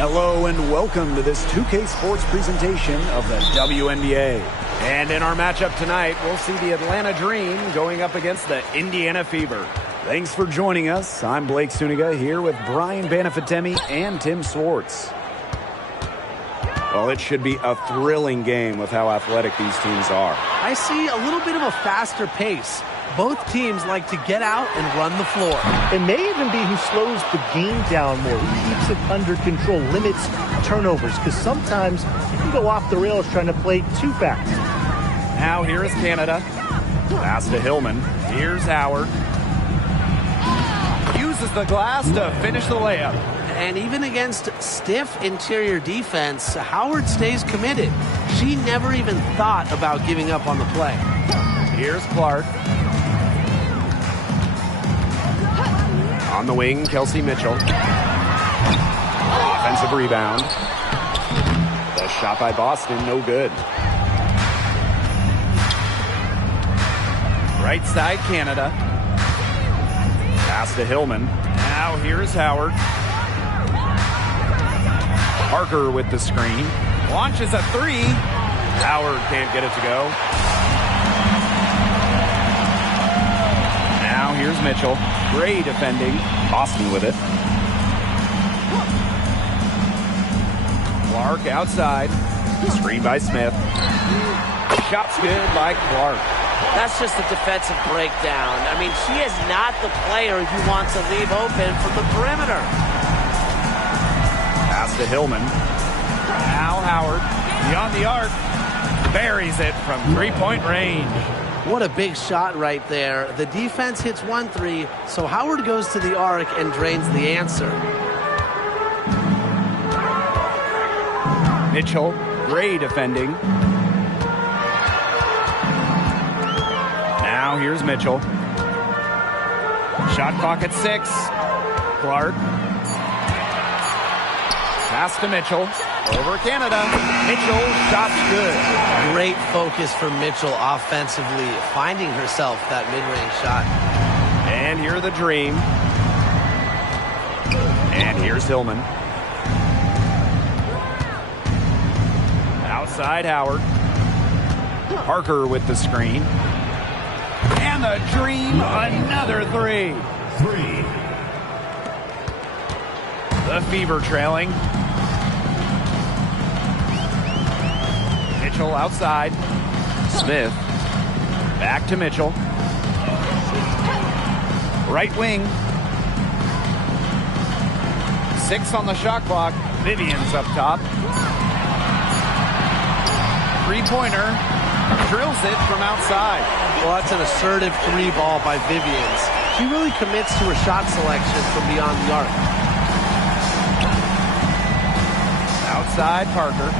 Hello and welcome to this 2K Sports presentation of the WNBA. And in our matchup tonight, we'll see the Atlanta Dream going up against the Indiana Fever. Thanks for joining us. I'm Blake Suniga here with Brian Banafitemi and Tim Swartz. Well, it should be a thrilling game with how athletic these teams are. I see a little bit of a faster pace. Both teams like to get out and run the floor. It may even be who slows the game down more, who keeps it under control, limits turnovers, because sometimes you can go off the rails trying to play too fast. Now here is Canada. Pass to Hillman. Here's Howard. Uses the glass to finish the layup. And even against stiff interior defense, Howard stays committed. She never even thought about giving up on the play. Here's Clark. On the wing, Kelsey Mitchell. Offensive rebound. The shot by Boston, no good. Right side, Canada. Pass to Hillman. Now here's Howard. Parker with the screen. Launches a three. Howard can't get it to go. Now here's Mitchell. Great defending. Boston with it. Clark outside. Screen by Smith. Shot's good by Clark. That's just a defensive breakdown. I mean, she is not the player you want to leave open from the perimeter. Pass to Hillman. Now Howard. Beyond the arc. Buries it from three-point range. What a big shot right there. The defense hits 1-3, so Howard goes to the arc and drains the answer. Mitchell, great defending. Now here's Mitchell. Shot clock at 6. Clark. Pass to Mitchell. Over Canada. Mitchell, shot's good. Great focus for Mitchell offensively, finding herself that mid-range shot. And here's the Dream. And here's Hillman. Outside Howard. Parker with the screen. And the Dream, another three. The Fever trailing. Mitchell outside. Smith. Back to Mitchell. Right wing. 6 on the shot clock. Vivian's up top. Three-pointer. Drills it from outside. Well, that's an assertive three ball by Vivians. She really commits to her shot selection from beyond the arc. Outside Parker.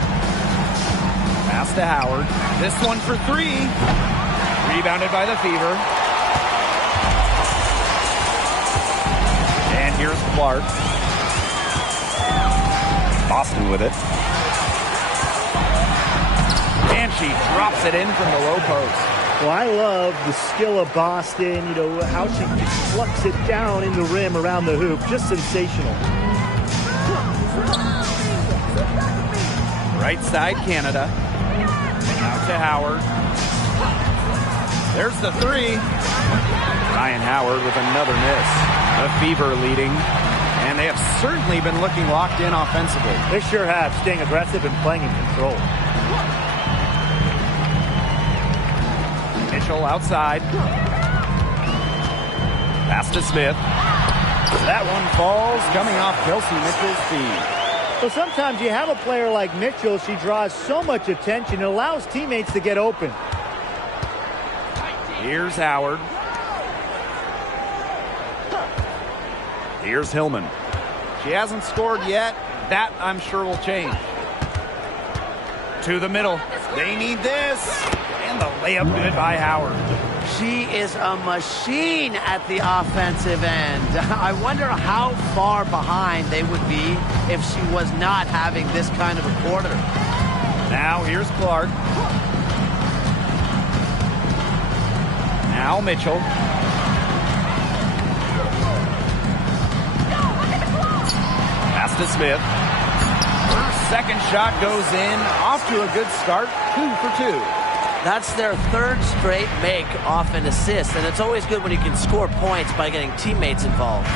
Pass to Howard. This one for 3. Rebounded by the Fever. And here's Clark. Boston with it. And she drops it in from the low post. Well, I love the skill of Boston, how she plucks it down in the rim around the hoop. Just sensational. Right side, Canada. Out to Howard. There's the 3. Ryan Howard with another miss. The Fever leading. And they have certainly been looking locked in offensively. They sure have, staying aggressive and playing in control. Mitchell outside. Pass to Smith. That one falls, coming off Kelsey Mitchell's feet. So sometimes you have a player like Mitchell, she draws so much attention, it allows teammates to get open. Here's Howard. Here's Hillman. She hasn't scored yet. That, I'm sure, will change. To the middle. They need this. And the layup good by Howard. She is a machine at the offensive end. I wonder how far behind they would be if she was not having this kind of a quarter. Now here's Clark. Now Mitchell. Pass to Smith. Her second shot goes in. Off to a good start. 2 for 2. That's their third straight make off an assist, and it's always good when you can score points by getting teammates involved.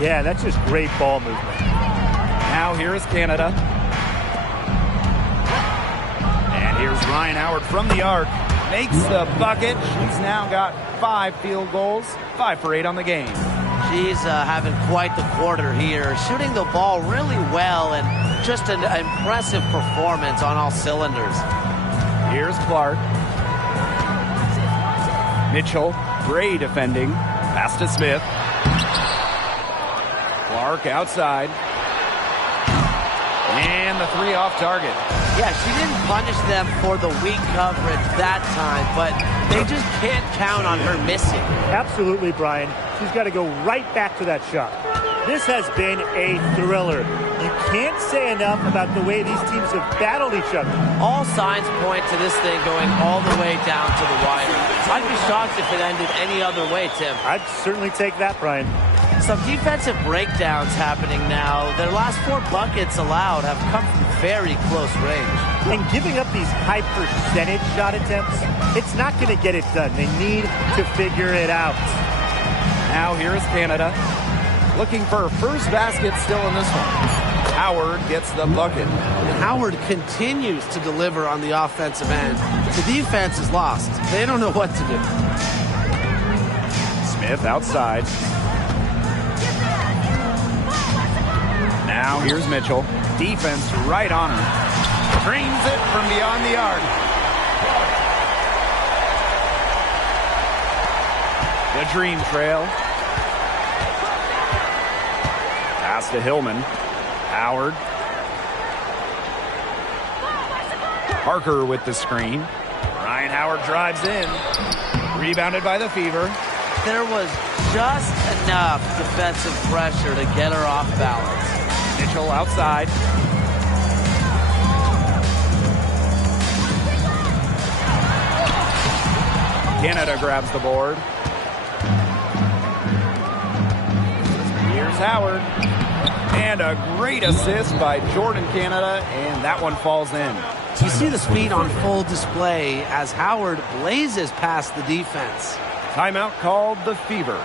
Yeah, that's just great ball movement. Now here is Canada. And here's Ryan Howard from the arc. Makes the bucket. She's now got 5 field goals. 5 for 8 on the game. She's having quite the quarter here, shooting the ball really well and just an impressive performance on all cylinders. Here's Clark. Mitchell, Bray defending. Pass to Smith. Clark outside. And the 3 off target. Yeah, she didn't punish them for the weak coverage that time, but they just can't count on her missing. Absolutely, Brian. She's got to go right back to that shot. This has been a thriller. You can't say enough about the way these teams have battled each other. All signs point to this thing going all the way down to the wire. I'd be shocked if it ended any other way, Tim. I'd certainly take that, Brian. Some defensive breakdowns happening now. Their last 4 buckets allowed have come from very close range. And giving up these high percentage shot attempts, it's not going to get it done. They need to figure it out. Now here is Canada. Looking for her first basket still in this one. Howard gets the bucket. And Howard continues to deliver on the offensive end. The defense is lost. They don't know what to do. Smith outside. Now here's Mitchell. Defense right on her. Drains it from beyond the arc. The dream trail. Pass to Hillman. Howard. Parker with the screen. Ryan Howard drives in. Rebounded by the Fever. There was just enough defensive pressure to get her off balance. Mitchell outside. Canada grabs the board. Here's Howard. And a great assist by Jordan Canada, and that one falls in. You see the speed on full display as Howard blazes past the defense. Timeout called the Fever.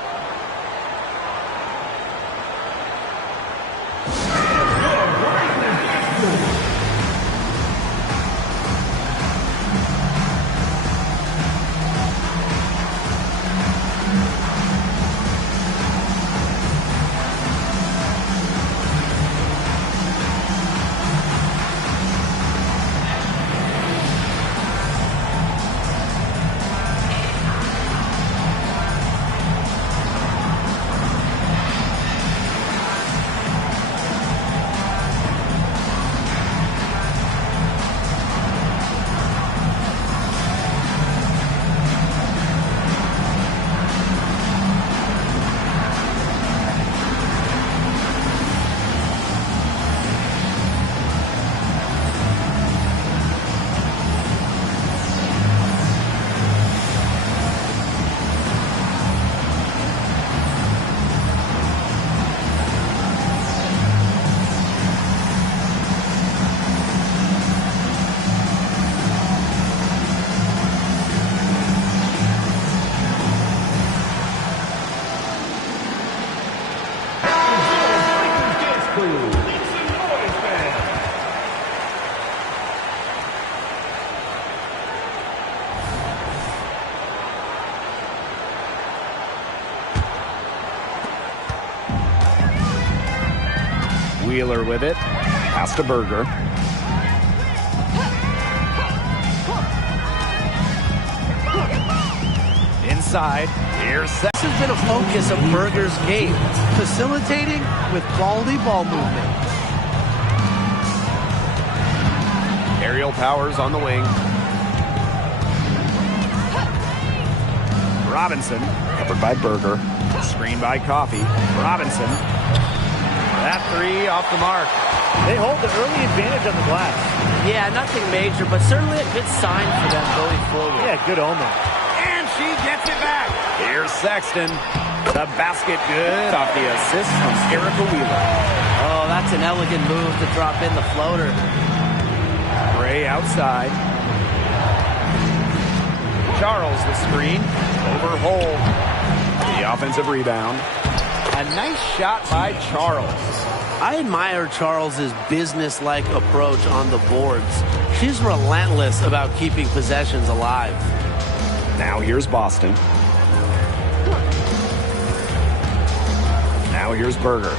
Wheeler with it. Pass to Berger. Inside. Here's This has been a focus of Berger's game, facilitating with quality ball movement. Aerial Powers on the wing. Robinson, covered by Berger. Screen by Coffey. Robinson. That 3 off the mark. They hold the early advantage on the glass. Yeah, nothing major, but certainly a good sign for them going forward. Yeah, good omen. And she gets it back. Here's Sexton. The basket good off the assist from Erica Wheeler. Oh, that's That's an elegant move to drop in the floater. Gray outside. Charles the screen. Over Hole. The offensive rebound. A nice shot by Charles. I admire Charles's business-like approach on the boards. She's relentless about keeping possessions alive. Now here's Boston. Now here's Berger.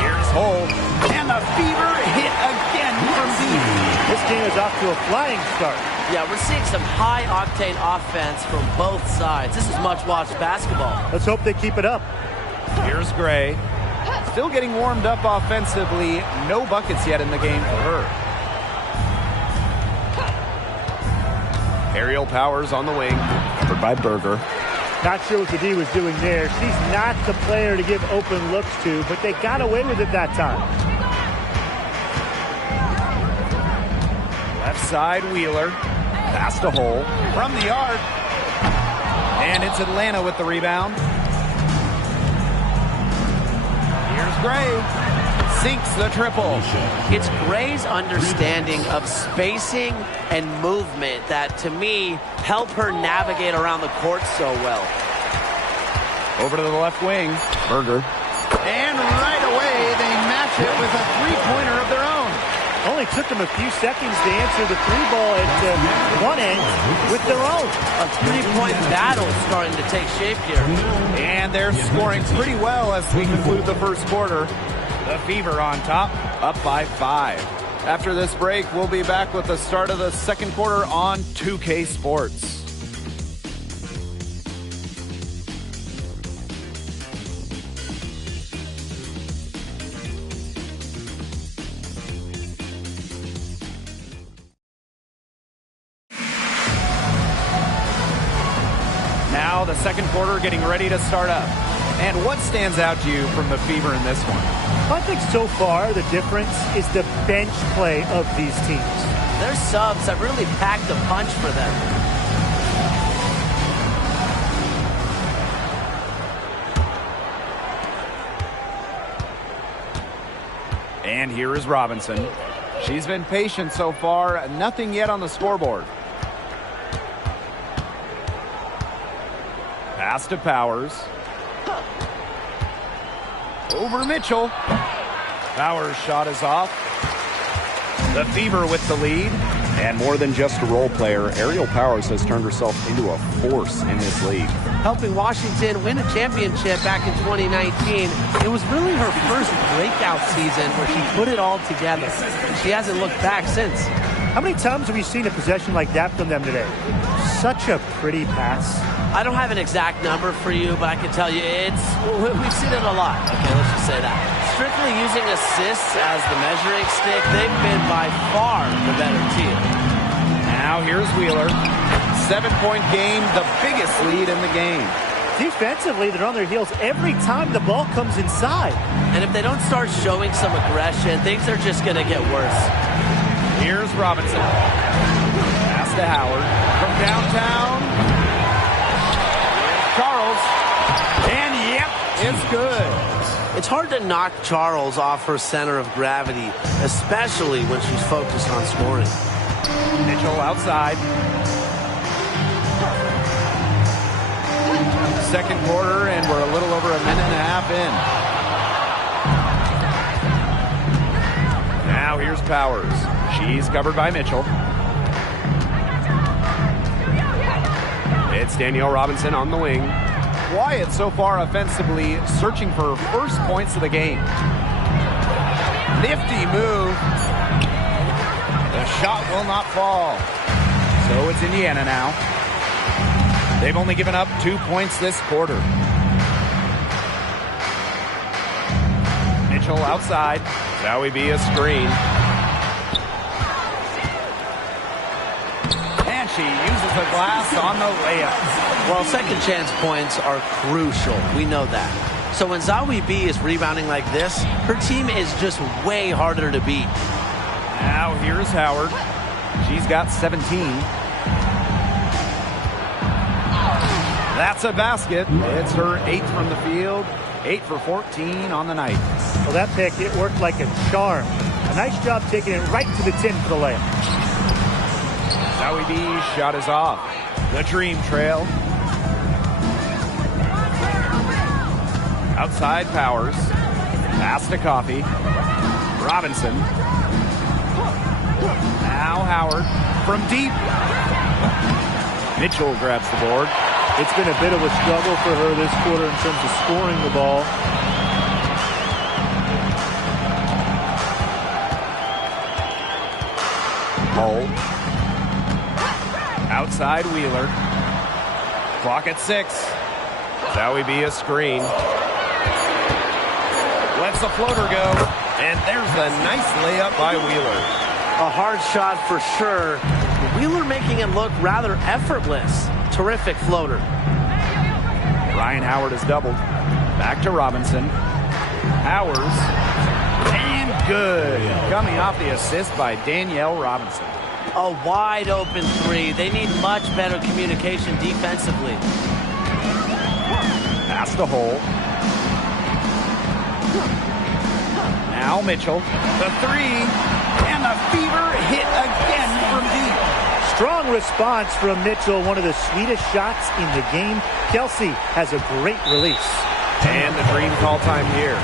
Here's Hole. And the Fever hit again from deep. This game is off to a flying start. Yeah, we're seeing some high-octane offense from both sides. This is much-watched basketball. Let's hope they keep it up. Here's Gray. Still getting warmed up offensively. No buckets yet in the game for her. Aerial Powers on the wing. Covered by Berger. Not sure what the D was doing there. She's not the player to give open looks to, but they got away with it that time. Left side, Wheeler. Pass to Hole. From the arc. And it's Atlanta with the rebound. Here's Gray. Sinks the triple. It's Gray's understanding of spacing and movement that, to me, help her navigate around the court so well. Over to the left wing. Berger. And right away, they match it with a three-pointer of their own. Only took them a few seconds to answer the three ball at one end with their own. A three-point battle starting to take shape here. And they're scoring pretty well as we conclude the first quarter. The Fever on top, up by 5. After this break, we'll be back with the start of the second quarter on 2K Sports. Now the second quarter getting ready to start up. And what stands out to you from the Fever in this one? I think so far the difference is the bench play of these teams. Their subs have really packed a punch for them. And here is Robinson. She's been patient so far. Nothing yet on the scoreboard. Pass to Powers. Over Mitchell. Powers' shot is off. The Fever with the lead. And more than just a role player, Aerial Powers has turned herself into a force in this league. Helping Washington win a championship back in 2019. It was really her first breakout season where she put it all together. She hasn't looked back since. How many times have we seen a possession like that from them today? Such a pretty pass. I don't have an exact number for you, but I can tell you we've seen it a lot. Okay, let's just say that. Strictly using assists as the measuring stick, they've been by far the better team. Now here's Wheeler. 7-point game, the biggest lead in the game. Defensively, they're on their heels every time the ball comes inside. And if they don't start showing some aggression, things are just going to get worse. Here's Robinson. Pass to Howard. From downtown. Charles. And yep, it's good. It's hard to knock Charles off her center of gravity, especially when she's focused on scoring. Mitchell outside. Second quarter, and we're a little over a minute and a half in. Now here's Powers. She's covered by Mitchell. It's Danielle Robinson on the wing. Wyatt so far offensively searching for first points of the game. Nifty move. The shot will not fall. So it's Indiana now. They've only given up 2 points this quarter. Mitchell outside. Zowie B a screen. And she uses the glass on the layup. Well, second chance points are crucial. We know that. So when Zowie B is rebounding like this, her team is just way harder to beat. Now here's Howard. She's got 17. That's a basket. It's her 8th from the field. 8 for 14 on the night. Well, that pick, it worked like a charm. A nice job taking it right to the tin for the layup. Zoe B's shot is off. The Dream Trail. Outside Powers. Pass to Coffee. Robinson. Now Howard from deep. Mitchell grabs the board. It's been a bit of a struggle for her this quarter in terms of scoring the ball. Hull. Outside Wheeler. Clock at 6. Zoe B a screen. Lets the floater go. And there's a nice layup by Wheeler. A hard shot for sure. Wheeler making it look rather effortless. Terrific floater. Ryan Howard is doubled. Back to Robinson. Powers. And good. Coming off the assist by Danielle Robinson. A wide open three. They need much better communication defensively. Pass to Hull. Now Mitchell. The three. And the Fever hit again from deep. Strong response from Mitchell. One of the sweetest shots in the game. Kelsey has a great release. And the Dream call time here.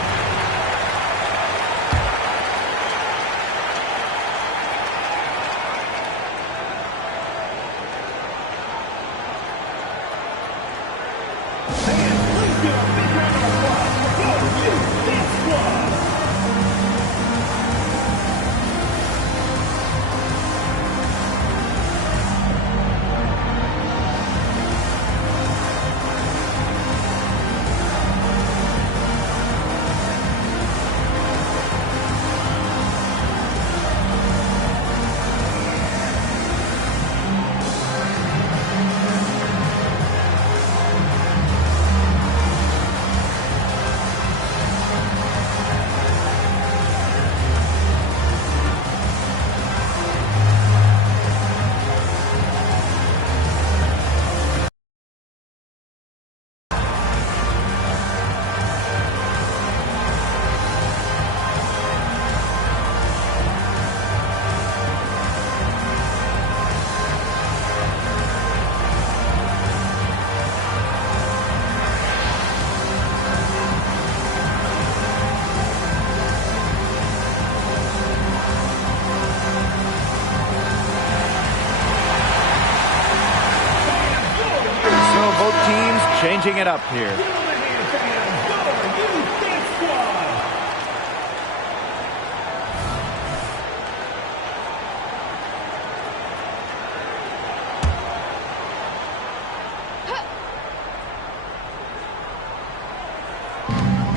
Changing it up here.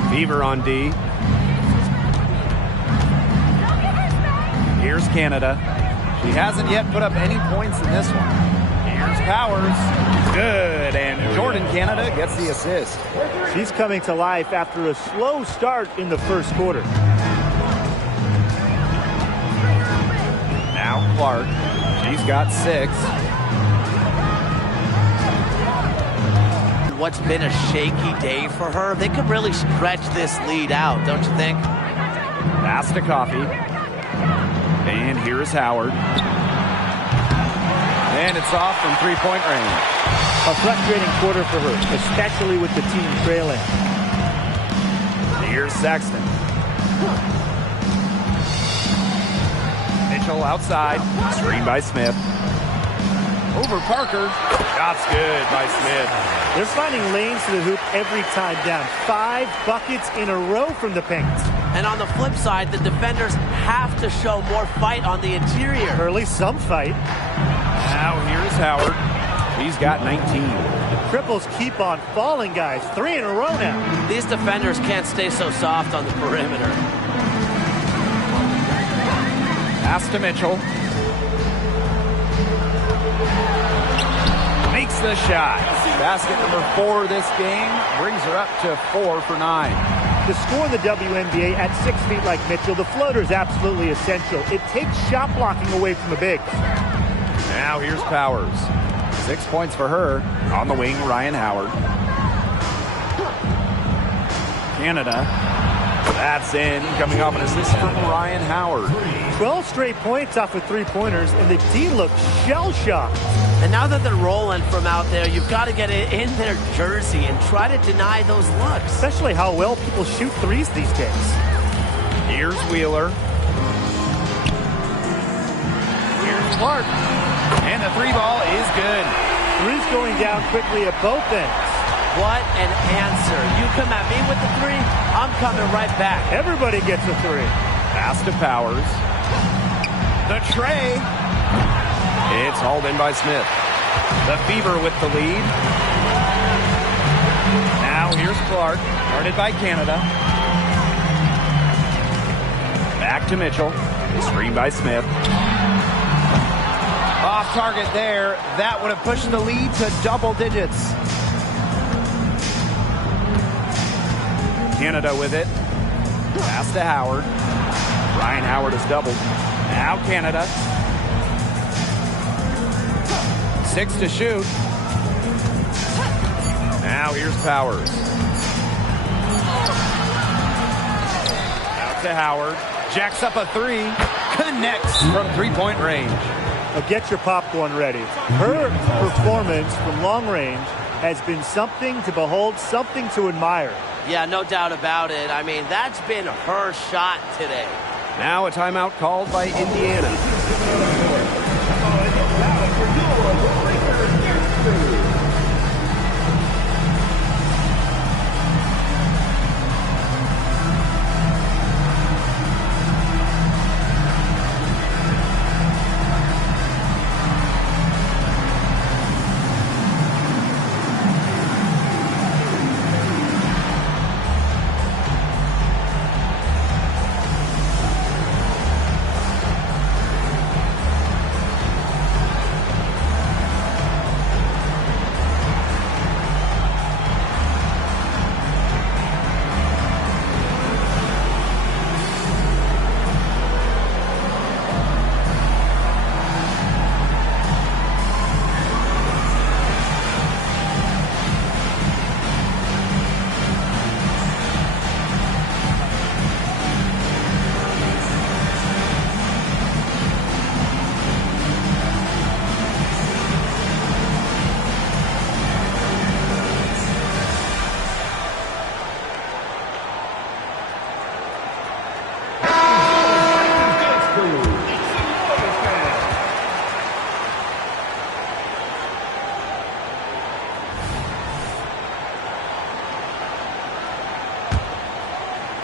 Fever on D. Here's Canada. She hasn't yet put up any points in this one. Here's Powers. Good, and Jordan Canada gets the assist. She's coming to life after a slow start in the first quarter. Now Clark. She's got 6. What's been a shaky day for her, they could really stretch this lead out, don't you think? Pass to Coffee. And here is Howard. And it's off from three-point range. A frustrating quarter for her, especially with the team trailing. Here's Sexton. Mitchell outside. Screen by Smith. Over Parker. Shots good by Smith. They're finding lanes to the hoop every time down. 5 buckets in a row from the paint. And on the flip side, the defenders have to show more fight on the interior. Or at least some fight. Now here's Howard. He's got 19. The triples keep on falling, guys. 3 in a row now. These defenders can't stay so soft on the perimeter. Pass to Mitchell. Makes the shot. Basket number 4 this game brings her up to 4 for 9. To score in the WNBA at 6 feet like Mitchell, the floater is absolutely essential. It takes shot blocking away from the bigs. Now here's Powers. 6 points for her. On the wing, Ryan Howard. Canada. That's in. Coming off an assist from Ryan Howard. 12 straight points off with three-pointers, and the D looks shell-shocked. And now that they're rolling from out there, you've got to get it in their jersey and try to deny those looks. Especially how well people shoot threes these days. Here's Wheeler. Here's Clark. And the three ball is good. Threes going down quickly at both ends. What an answer. You come at me with the three, I'm coming right back. Everybody gets a three. Pass to Powers. The tray. It's hauled in by Smith. The Fever with the lead. Now here's Clark. Guarded by Canada. Back to Mitchell. The screen by Smith. Off target there. That would have pushed the lead to double digits. Canada with it. Pass to Howard. Ryan Howard has doubled. Now Canada. 6 to shoot. Now here's Powers. Out to Howard. Jacks up a three. Connects from three-point range. Now get your popcorn ready. Her performance from long range has been something to behold, something to admire. Yeah, no doubt about it. I mean, that's been her shot today. Now a timeout called by Indiana.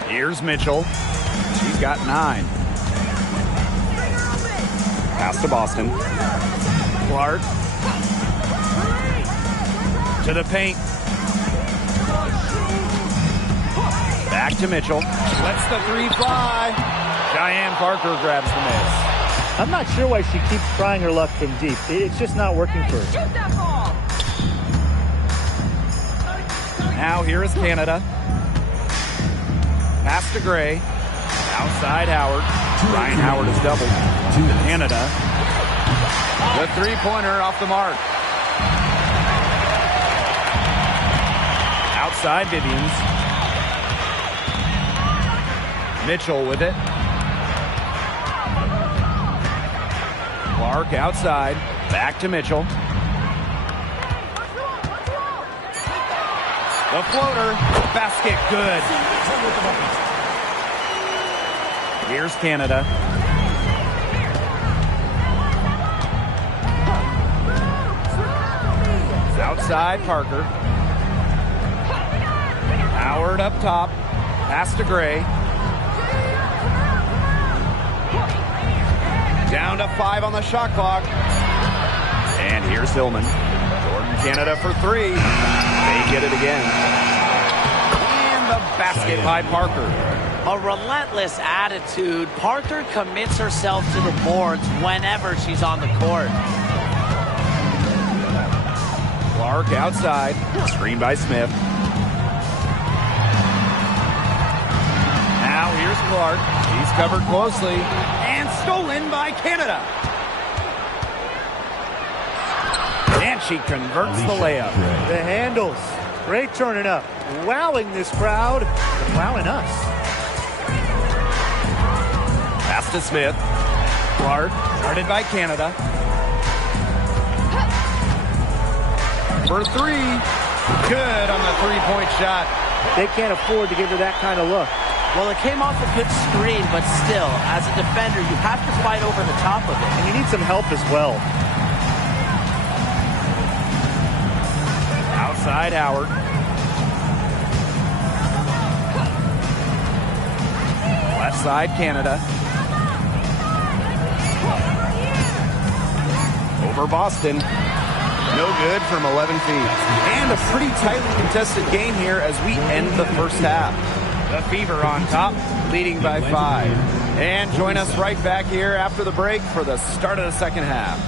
Here's Mitchell. She's got 9. Pass to Boston. Clark. To the paint. Back to Mitchell. Lets the three fly. Cheyenne Parker grabs the miss. I'm not sure why she keeps trying her luck from deep. It's just not working for her. Shoot that ball! Now here is Canada. Pass to Gray. Outside Howard. Ryan Howard is doubled. To Canada. The three-pointer off the mark. Outside Vivians. Mitchell with it. Clark outside. Back to Mitchell. The floater. Basket good. Here's Canada. Outside Parker. Howard up top. Pass to Gray. Down to 5 on the shot clock. And here's Hillman. Jordan Canada for 3. They get it again. And the basket by Parker. A relentless attitude. Parker commits herself to the boards whenever she's on the court. Clark outside. Screen by Smith. Now here's Clark. He's covered closely. And stolen by Canada. And she converts the layup. The handles. Great turning up. Wowing this crowd. And wowing us. Pass to Smith. Clark, guarded by Canada. For three. Good on the three-point shot. They can't afford to give her that kind of look. Well, it came off a good screen, but still, as a defender, you have to fight over the top of it. And you need some help as well. Outside Howard. Left side Canada. Over Boston. No good from 11 feet. And a pretty tightly contested game here as we end the first half. The Fever on top, leading by 5. And join us right back here after the break for the start of the second half.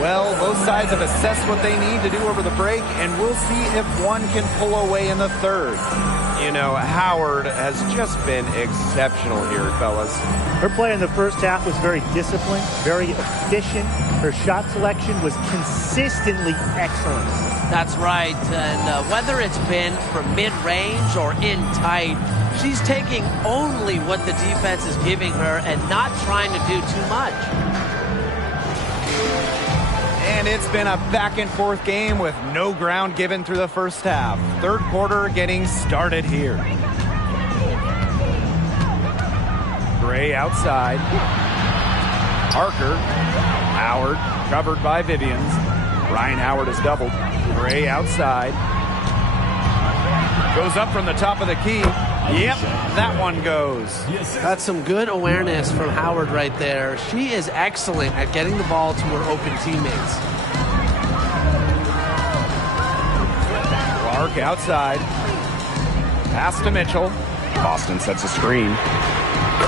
Well, both sides have assessed what they need to do over the break, and we'll see if one can pull away in the third. You know, Howard has just been exceptional here, fellas. Her play in the first half was very disciplined, very efficient. Her shot selection was consistently excellent. That's right, and whether it's been from mid-range or in tight, she's taking only what the defense is giving her and not trying to do too much. And it's been a back-and-forth game with no ground given through the first half. Third quarter getting started here. Gray outside. Parker. Howard covered by Vivians. Ryan Howard is doubled. Gray outside. Goes up from the top of the key. Yep, that one goes. That's some good awareness from Howard right there. She is excellent at getting the ball to her open teammates. Clark outside. Pass to Mitchell. Boston sets a screen.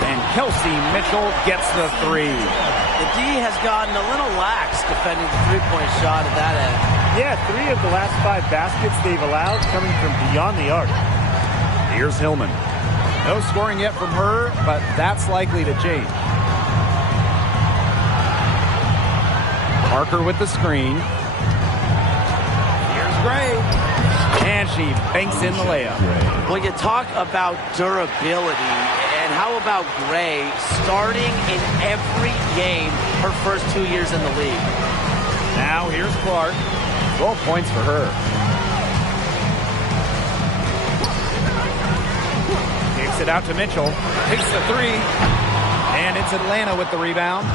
And Kelsey Mitchell gets the three. The D has gotten a little lax defending the three-point shot at that end. Yeah, 3 of the last 5 baskets they've allowed coming from beyond the arc. Here's Hillman. No scoring yet from her, but that's likely to change. Parker with the screen. Here's Gray. And she banks in the layup. When you talk about durability, and how about Gray starting in every game her first 2 years in the league? Now here's Clark. 12 points for her. Kicks it out to Mitchell. Takes the three. And it's Atlanta with the rebound.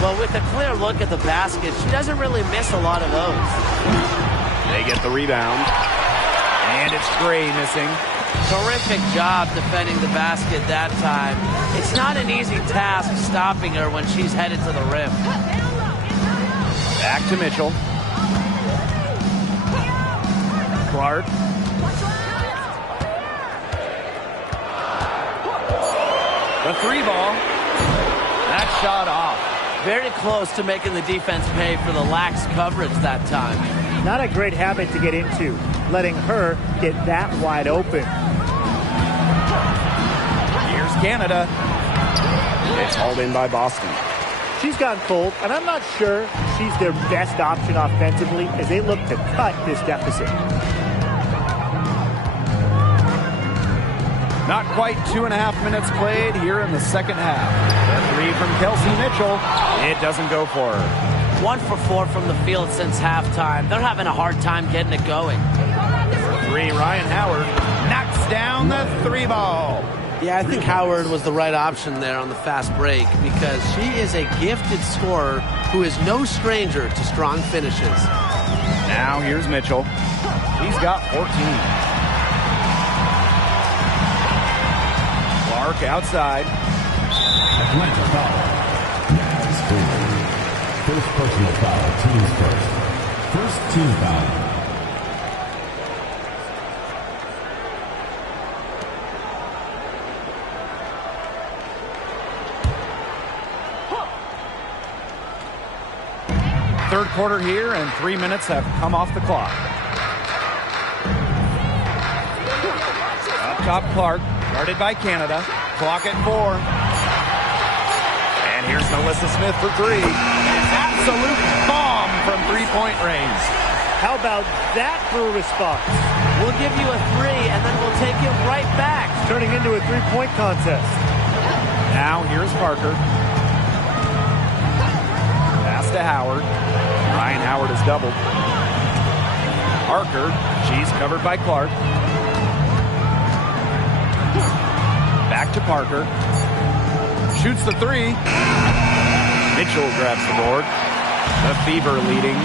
Well, with a clear look at the basket, she doesn't really miss a lot of those. They get the rebound. And it's Gray missing. Terrific job defending the basket that time. It's not an easy task stopping her when she's headed to the rim. Back to Mitchell. Clark. The three ball. That shot off. Very close to making the defense pay for the lax coverage that time. Not a great habit to get into, letting her get that wide open. Here's Canada. It's hauled in by Boston. She's gotten cold, and I'm not sure she's their best option offensively as they look to cut this deficit. Not quite 2.5 minutes played here in the second half. The three from Kelsey Mitchell. It doesn't go for her. 1 for 4 from the field since halftime. They're having a hard time getting it going. For three, Ryan Howard knocks down the three ball. Yeah, I think Howard was the right option there on the fast break because she is a gifted scorer who is no stranger to strong finishes. Now here's Mitchell. He's got 14. Clark outside. Atlanta foul. Naz Freeman. First personal foul. Teams first. First team foul. Third quarter here, and 3 minutes have come off the clock. Up top, Clark, guarded by Canada. Clock at 4. And here's Melissa Smith for three. Absolute bomb from three-point range. How about that for a response? We'll give you a 3, and then we'll take it right back. Turning into a three-point contest. Now here's Parker. Pass to Howard. Ryan Howard is doubled. Parker, she's covered by Clark. Back to Parker. Shoots the three. Mitchell grabs the board. The Fever leading.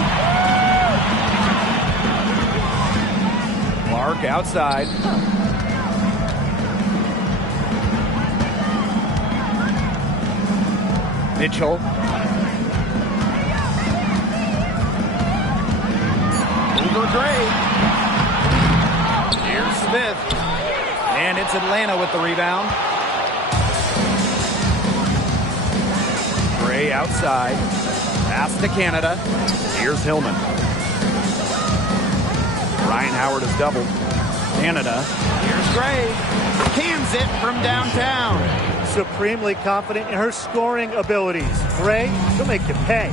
Clark outside. Mitchell. Over Gray. Here's Smith. And it's Atlanta with the rebound. Gray outside. Pass to Canada. Here's Hillman. Ryan Howard is doubled. Canada. Here's Gray. Cans it from downtown. Supremely confident in her scoring abilities. Gray, she'll make you pay.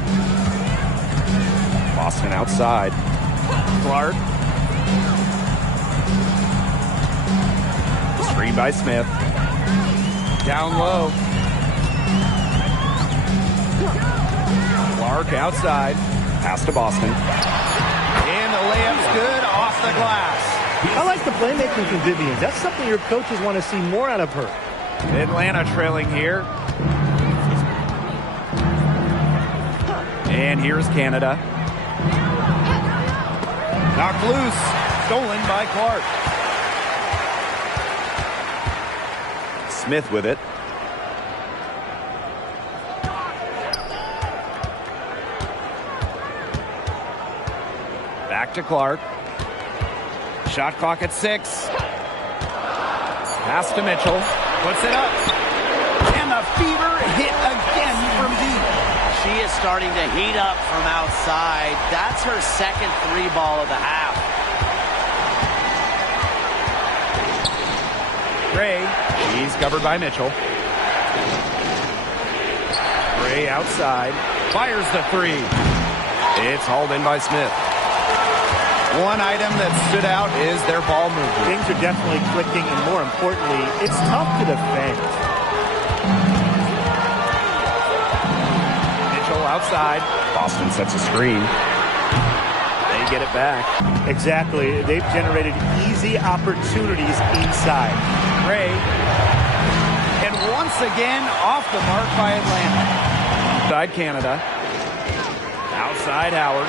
Boston outside. Clark. Screen by Smith. Down low. Clark outside. Pass to Boston. And the layup's good off the glass. I like the playmaking from Vivian. That's something your coaches want to see more out of her. Atlanta trailing here. And here's Canada. Knocked loose. Stolen by Clark. Smith with it. Back to Clark. Shot clock at 6. Pass to Mitchell. Puts it up. And the Fever hit again from deep. She is starting to heat up from outside. That's her second three ball of the half. Gray He's covered by Mitchell. Gray outside. Fires the three. It's hauled in by Smith. One item that stood out is their ball movement. Things are definitely clicking, and more importantly, it's tough to defend. Mitchell outside. Boston sets a screen. They get it back. Exactly. They've generated easy opportunities inside. Gray. And once again, off the mark by Atlanta. Outside Canada. Outside Howard.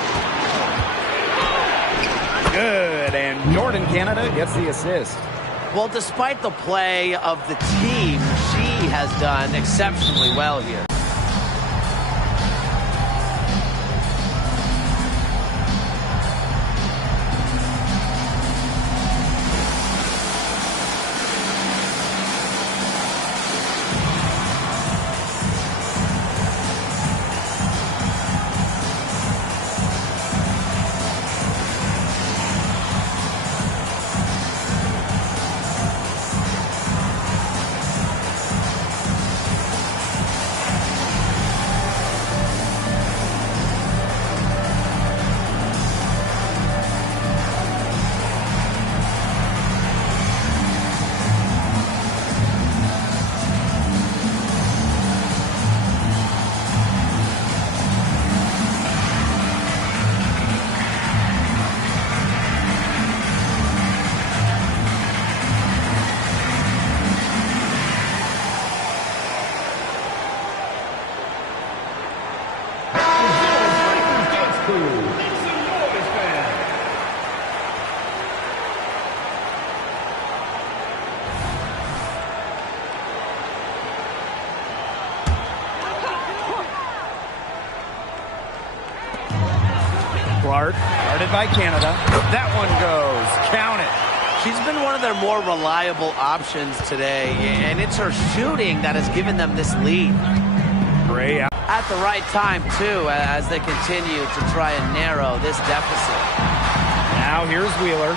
Good, and Jordan Canada gets the assist. Well, despite the play of the team, she has done exceptionally well here. Clark, guarded by Canada. That one goes. Count it. She's been one of their more reliable options today, and it's her shooting that has given them this lead. Gray out. At the right time, too, as they continue to try and narrow this deficit. Now here's Wheeler.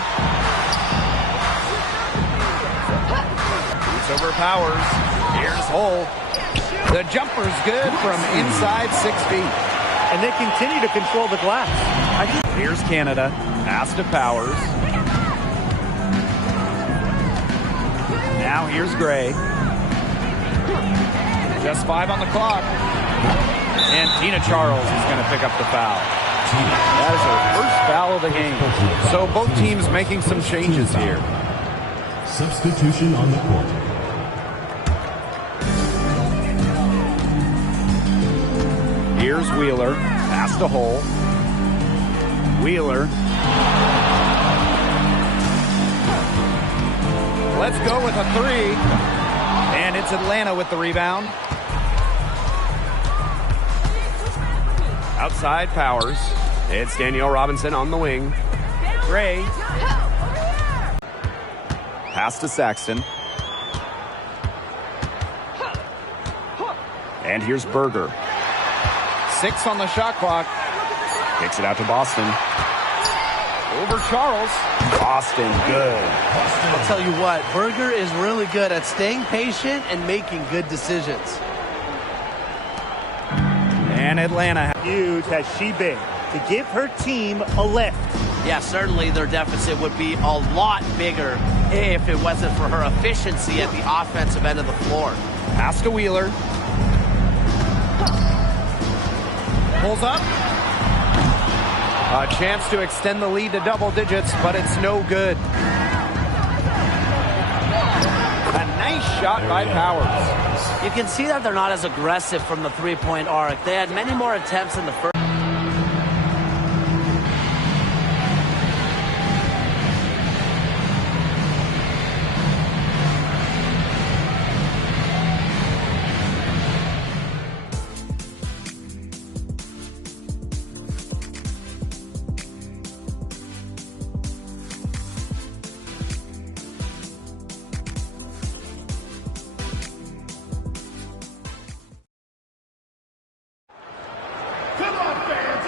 It's over Powers. Here's Hull. The jumper's good from inside 6 feet. And they continue to control the glass. Here's Canada. Pass to Powers. Now here's Gray. Just 5 on the clock. And Tina Charles is going to pick up the foul. That is her first foul of the game. So both teams making some changes here. Substitution on the court. Here's Wheeler. Pass to Hull. Wheeler. Let's go with a three. And it's Atlanta with the rebound. Outside Powers. It's Danielle Robinson on the wing. Gray. Pass to Saxton. And here's Berger. 6 on the shot clock. Kicks it out to Boston. Over Charles. Boston, good. I'll tell you what, Berger is really good at staying patient and making good decisions. And Atlanta. Huge has she been to give her team a lift. Yeah, certainly their deficit would be a lot bigger if it wasn't for her efficiency at the offensive end of the floor. Pass to Wheeler. Pulls up. A chance to extend the lead to double digits, but it's no good. A nice shot by Powers. You can see that they're not as aggressive from the three-point arc. They had many more attempts in the first.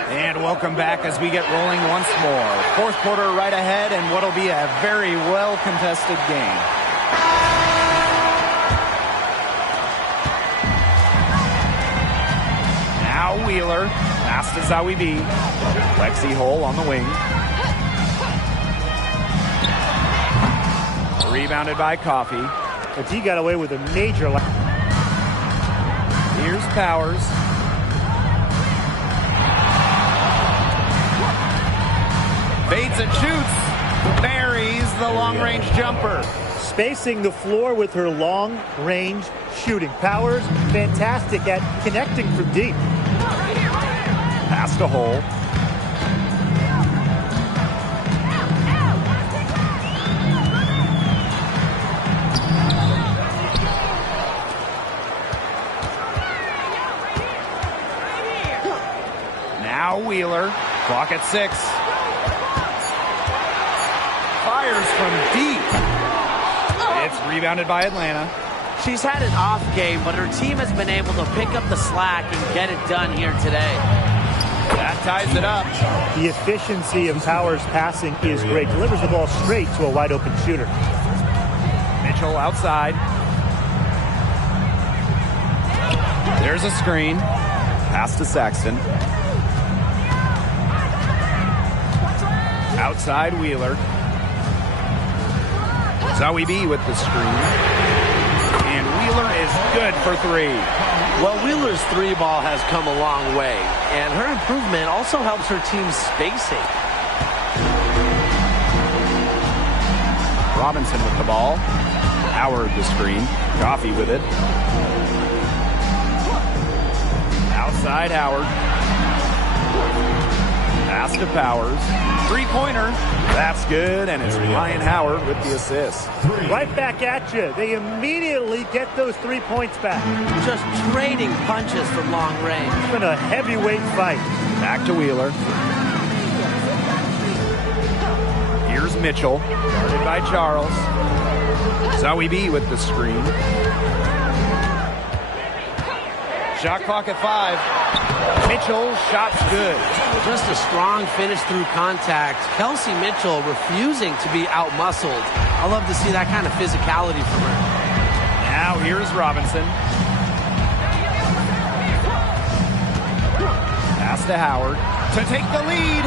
And welcome back as we get rolling once more. Fourth quarter right ahead and what'll be a very well-contested game. Wheeler. Pass to Zoe B. Lexi Hole on the wing. Rebounded by Coffee. But he got away with a major. Here's Powers. Fades and shoots. Buries the long-range jumper. Spacing the floor with her long-range shooting. Powers, fantastic at connecting from deep. Pass to Hole. Now Wheeler. Clock at 6. Fires from deep. It's rebounded by Atlanta. She's had an off game, but her team has been able to pick up the slack and get it done here today. That ties it up. The efficiency of Powers' passing is great. Delivers the ball straight to a wide-open shooter. Mitchell outside. There's a screen. Pass to Saxton. Outside Wheeler. Zoe B with the screen. And Wheeler is good for 3. Well, Wheeler's 3-ball has come a long way, and her improvement also helps her team's spacing. Robinson with the ball. Howard the screen. Coffee with it. Outside Howard. Pass to Powers. 3-pointer. That's good, and it's Ryan Howard with the assist. Right back at you. They immediately get those 3 points back. Just trading punches from long range. It's been a heavyweight fight. Back to Wheeler. Here's Mitchell. Guarded by Charles. Zoe B with the screen. Shot clock at 5. Mitchell, shot's good. Just a strong finish through contact. Kelsey Mitchell refusing to be outmuscled. I love to see that kind of physicality from her. Now here's Robinson. Pass to Howard to take the lead.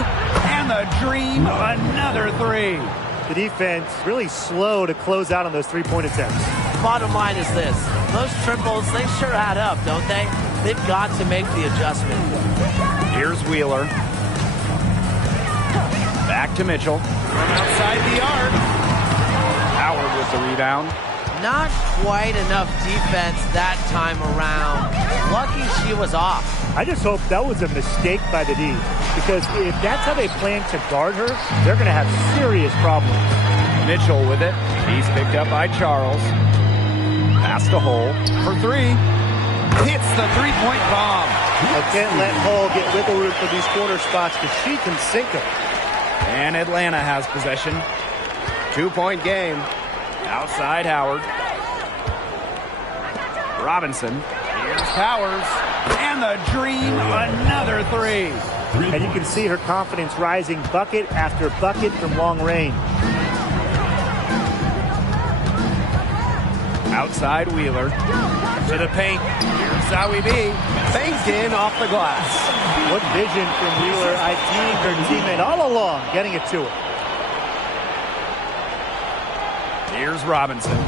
And the Dream, another 3. The defense really slow to close out on those 3-point attempts. Bottom line is this. Those triples, they sure add up, don't they? They've got to make the adjustment. Here's Wheeler. Back to Mitchell. From outside the arc. Howard with the rebound. Not quite enough defense that time around. Lucky she was off. I just hope that was a mistake by the D, because if that's how they plan to guard her, they're going to have serious problems. Mitchell with it. He's picked up by Charles. Pass to Hole for 3. Hits the 3-point bomb. I can't let Hall get wiggle room for these corner spots because she can sink them. And Atlanta has possession. 2-point game. Outside Howard. Robinson. Here's Powers. And the Dream, another 3. And you can see her confidence rising bucket after bucket from long range. Outside Wheeler. To the paint. Here's Zoe B. Banked in off the glass. What vision from Wheeler. IDing her teammate all along, getting it to her. Here's Robinson.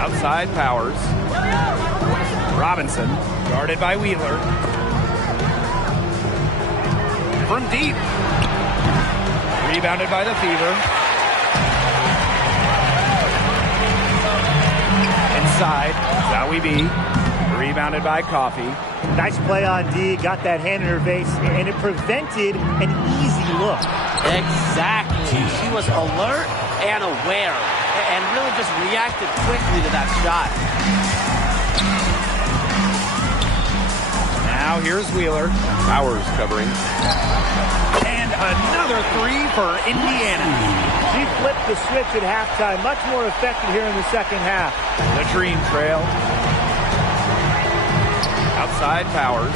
Outside Powers. Robinson, guarded by Wheeler. From deep. Rebounded by the Fever. Inside, Zoe B. Rebounded by Coffee. Nice play on D. Got that hand in her face, and it prevented an easy look. Exactly. She was alert and aware, and really just reacted quickly to that shot. Now here's Wheeler. Powers covering. And another 3 for Indiana. She flipped the switch at halftime. Much more effective here in the second half. The Dream trail. Outside Powers.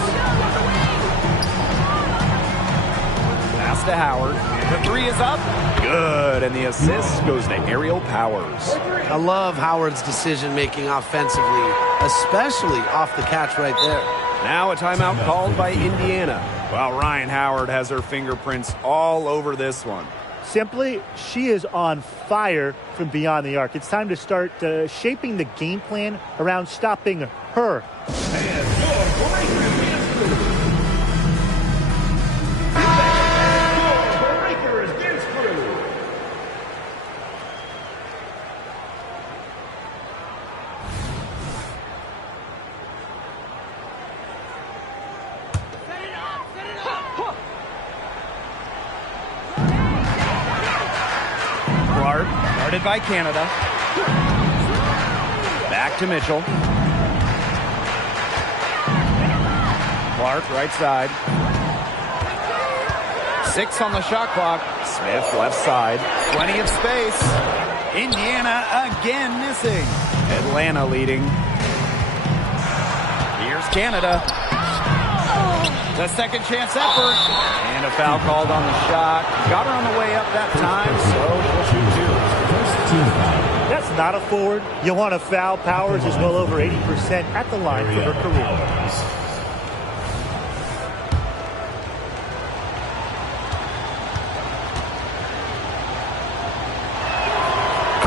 Pass to Howard. The three is up. Good. And the assist goes to Aerial Powers. I love Howard's decision-making offensively, especially off the catch right there. Now a timeout called by Indiana. Well, Ryan Howard has her fingerprints all over this one. Simply, she is on fire from beyond the arc. It's time to start shaping the game plan around stopping her. Guarded by Canada. Back to Mitchell. Clark, right side. 6 on the shot clock. Smith, left side. Plenty of space. Indiana again missing. Atlanta leading. Here's Canada. The second chance effort. And a foul called on the shot. Got her on the way up that time, so she'll shoot 2. That's not a forward. You want to foul. Powers is well over 80% at the line for her career.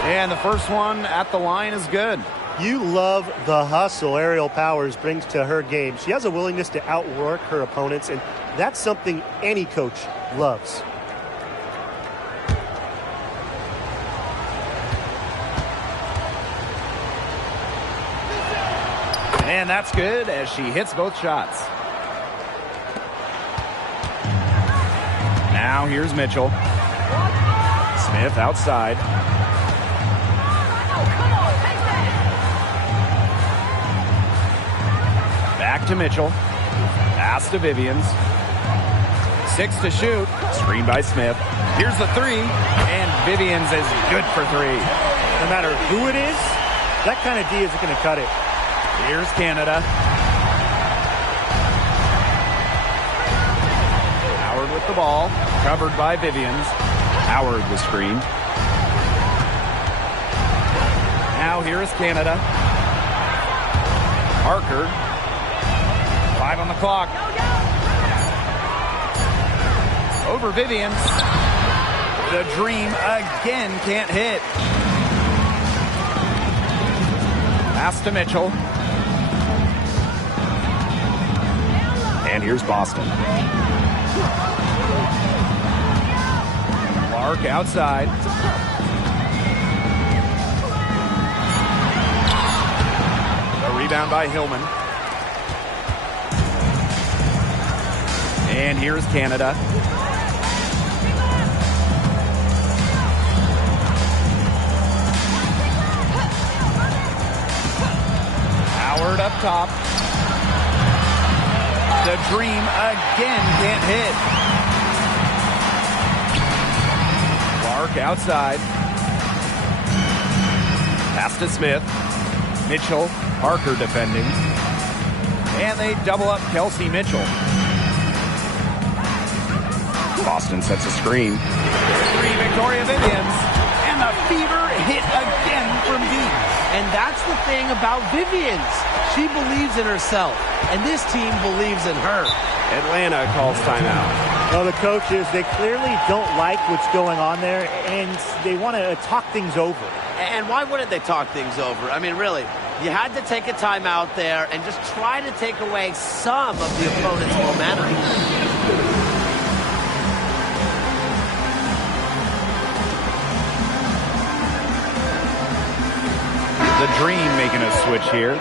And the first one at the line is good. You love the hustle Aerial Powers brings to her game. She has a willingness to outwork her opponents, and that's something any coach loves. And that's good as she hits both shots. Now here's Mitchell. Smith outside. Back to Mitchell. Pass to Vivians. 6 to shoot. Screen by Smith. Here's the 3. And Vivians is good for 3. No matter who it is, that kind of D isn't going to cut it. Here's Canada. Howard with the ball. Covered by Vivians. Howard the screen. Now here is Canada. Parker. 5 on the clock. Over Vivians. The dream again can't hit. Pass to Mitchell. And here's Boston. Clark outside. The rebound by Hillman. And here's Canada. Howard up top. The dream again can't hit. Clark outside. Pass to Smith. Mitchell, Parker defending. And they double up Kelsey Mitchell. Boston sets a screen. 3, Victoria Vivians. And the Fever hit again from deep. And that's the thing about Vivians. She believes in herself, and this team believes in her. Atlanta calls timeout. Well, the coaches, they clearly don't like what's going on there, and they want to talk things over. And why wouldn't they talk things over? I mean, really, you had to take a timeout there and just try to take away some of the opponent's momentum. The Dream making a switch here.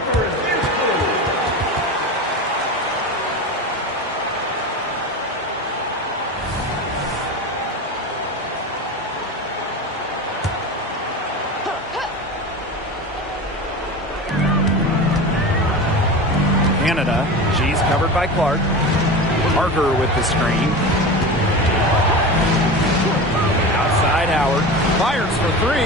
Canada, she's covered by Clark. Parker with the screen. Outside Howard, fires for 3.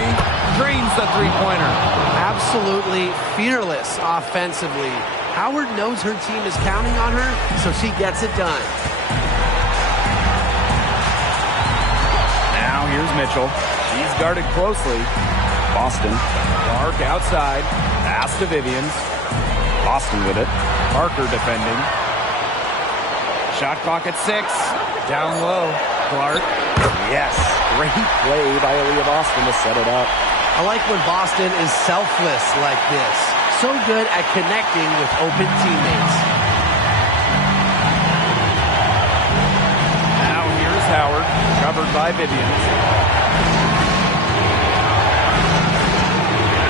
Drains the three-pointer. Absolutely fearless offensively. Howard knows her team is counting on her, so she gets it done. here's Mitchell. She's guarded closely. Boston. Clark outside. Pass to Vivians. Boston with it. Parker defending. Shot clock at 6. Down low. Clark. Yes. Great play by Aaliyah Boston to set it up. I like when Boston is selfless like this. So good at connecting with open teammates. Now here's Howard. Covered by Vivians.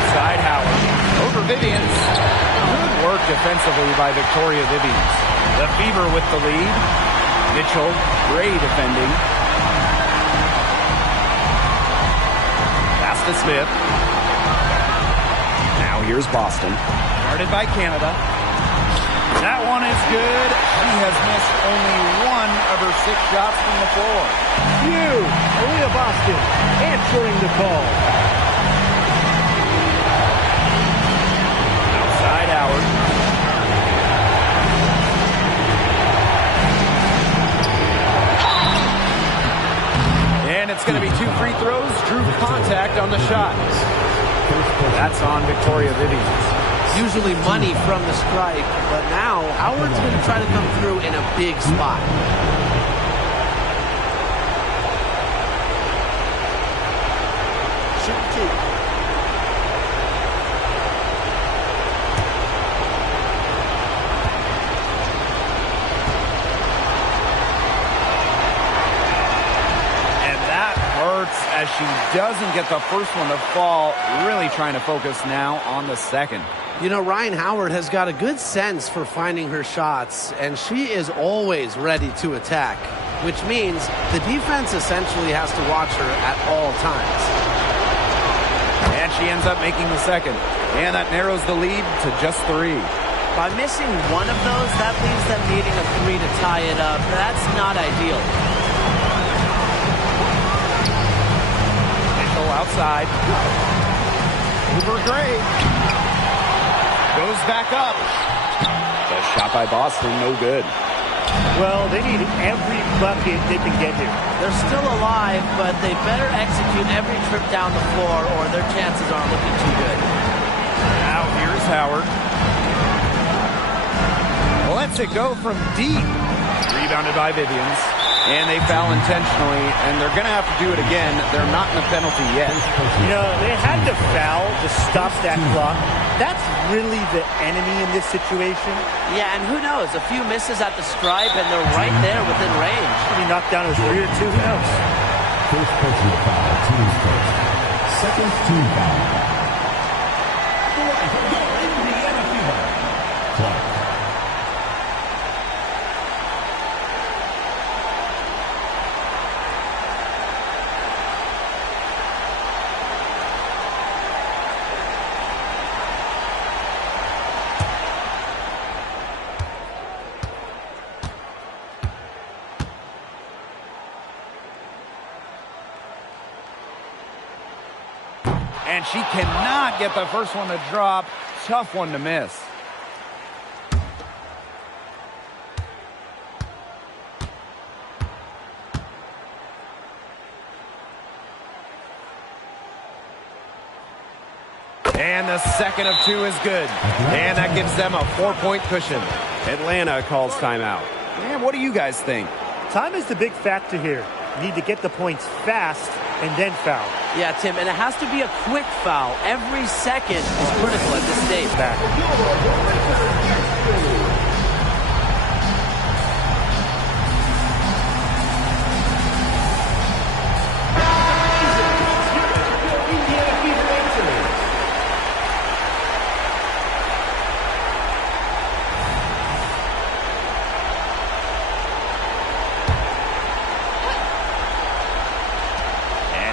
Inside Howard. Over Vivians. Good work defensively by Victoria Vivians. The Fever with the lead. Mitchell, Gray defending. Pass to Smith. Now here's Boston. Guarded by Canada. That one is good. She has missed only 1 of her 6 shots from the floor. Phew! Aaliyah Boston answering the call. Outside Howard. And it's going to be 2 free throws. Drew contact on the shot. That's on Victoria Vivians. Usually money from the strike, but now Howard's going to try to come through in a big spot. As she doesn't get the first one to fall, really trying to focus now on the second. You know, Ryan Howard has got a good sense for finding her shots, and she is always ready to attack, which means the defense essentially has to watch her at all times. And she ends up making the second, and that narrows the lead to just 3. By missing one of those, that leaves them needing a 3 to tie it up. That's not ideal. Outside. Uber Gray. Goes back up. The shot by Boston, no good. Well, they need every bucket they can get here. They're still alive, but they better execute every trip down the floor or their chances aren't looking too good. Now here's Howard. Lets it go from deep. Rebounded by Vivians. And they foul intentionally, and they're going to have to do it again. They're not in the penalty yet. You know, they had to foul to stop that clock. That's really the enemy in this situation. Yeah, and who knows? A few misses at the stripe, and they're right there within range. He knocked down his rear, too. Who knows? First personal foul, team's first. Second team foul. Indiana Fever. Clark. And she cannot get the first one to drop. Tough one to miss. And the second of 2 is good. And that gives them a 4-point cushion. Atlanta calls timeout. Man, what do you guys think? Time is the big factor here. You need to get the points fast and then foul. Yeah, Tim, and it has to be a quick foul. Every second is critical at this stage. Back.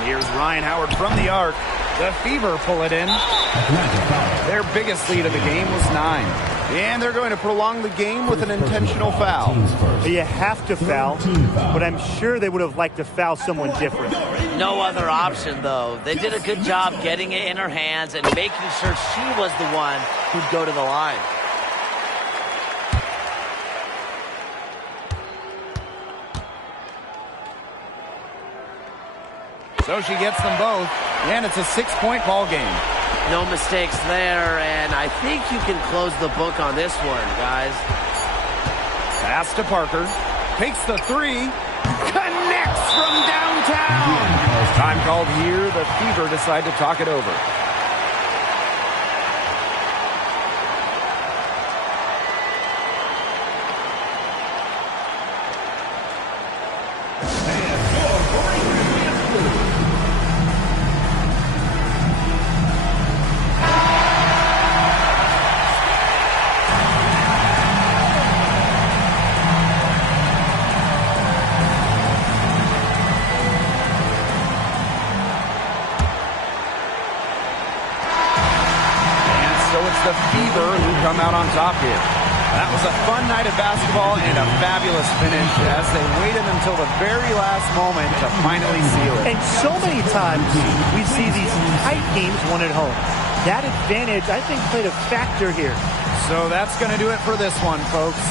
Here's Ryan Howard from the arc. The Fever pull it in. Their biggest lead of the game was 9. And they're going to prolong the game with an intentional foul. You have to foul, but I'm sure they would have liked to foul someone different. No other option, though. They did a good job getting it in her hands and making sure she was the one who'd go to the line. So she gets them both, and it's a 6-point ball game. No mistakes there, and I think you can close the book on this one, guys. Pass to Parker. Takes the three. Connects from downtown. Time called here. The Fever decide to talk it over. The Fever who come out on top here. That was a fun night of basketball and a fabulous finish as they waited until the very last moment to finally seal it. And so many times we see these tight games won at home. That advantage, I think, played a factor here. So that's going to do it for this one, folks.